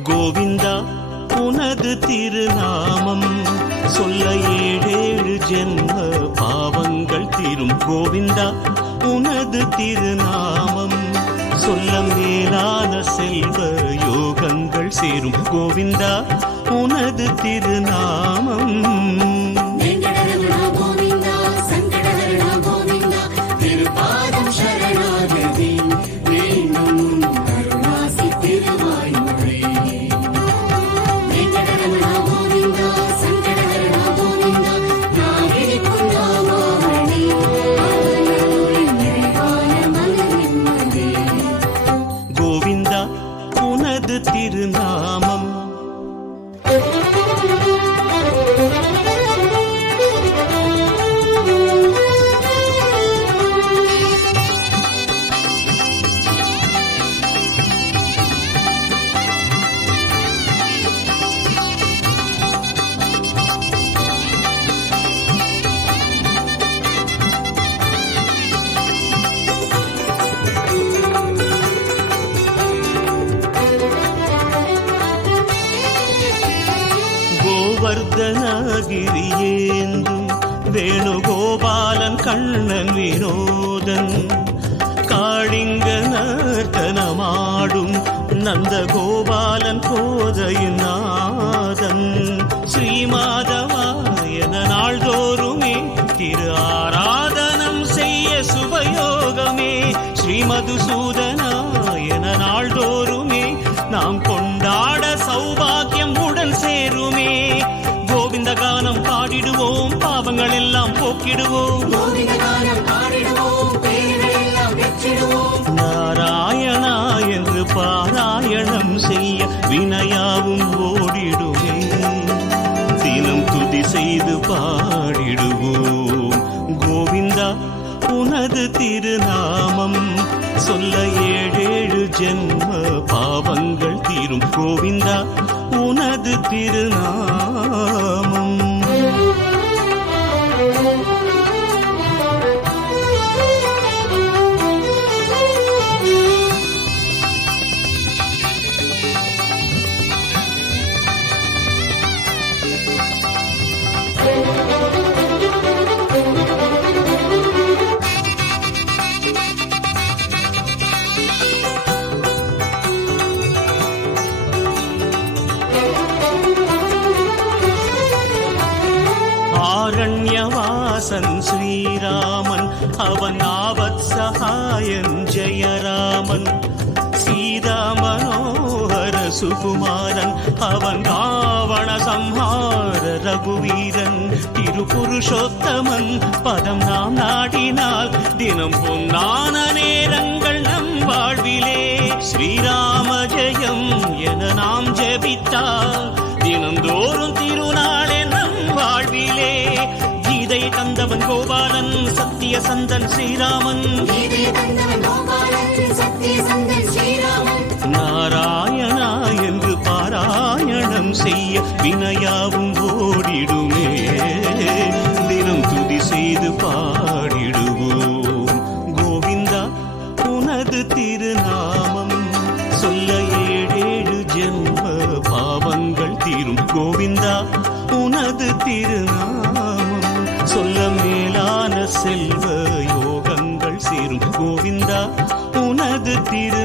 கோவிந்தா உனது திருநாமம் சொல்ல ஏழேழு ஜென்ம பாவங்கள் தீரும். கோவிந்தா உனது திருநாமம் சொல்ல மேலான செல்வ யோகங்கள் சேரும். கோவிந்தா உனது திருநாமம். உனது திருநாமம். வர்தனகிரியேந்தும் வேணுகோபாலன் கண்ணன் வினோதன் காளிங்க நர்த்தனமாடும் நந்தகோபாலன் கோதையின் நாதன் ஸ்ரீமாதவாயன நாள்தோறுமே திரு ஆராதனம் செய்ய சுபயோகமே ஸ்ரீமதுசூதனாயன நாள்தோறுமே நாம் கொண்டாட சௌபாகியம் உடன் சேருமே. கோவிந்த கானம் பாடிடுவோம், பாவங்கள் எல்லாம் போக்கிடுவோம். நாராயணா என்று பாராயணம் செய்ய வினையாவும் ஓடிடுமே. தினம் துதி செய்து பாடிடுவோம். கோவிந்தா உனது திருநாமம் சொல்ல ஏழேழு ஜென்ம பாவங்கள் தீரும். கோவிந்தா உனது திருநாமம். ஆரண்யவாசன் ஸ்ரீராமன் அவன் ஆபத் சகாயன் ஜெயராமன் சீதா மனோகர சுகுமாரன் அவன் ராவண சம்ஹார ரகுவீரன் திருபுருஷோத்தமன் பதம் நாம் நாடினால் தினம் பொன்னான நேரங்கள் நம் வாழ்விலே ஸ்ரீராம ஜெயம் என நாம் ஜெபித்தால் தினந்தோறும் திருநாளே நம் வாழ்விலே. கீதை தந்தவன் கோபாலன் சத்திய சந்தன் ஸ்ரீராமன் நாராயணா என்று பாராயணம் செய்ய வினையாவும் ஓடிடுமே. தினம் துதி செய்து பாடிடுவோம். கோவிந்தா உனது திருநாமம் சொல்ல ஏழேழு ஜென்ம பாவங்கள் தீரும். கோவிந்தா உனது திருநாமம் சொல்ல மேலான செல்வ யோகங்கள் சேரும். கோவிந்தா உனது திரு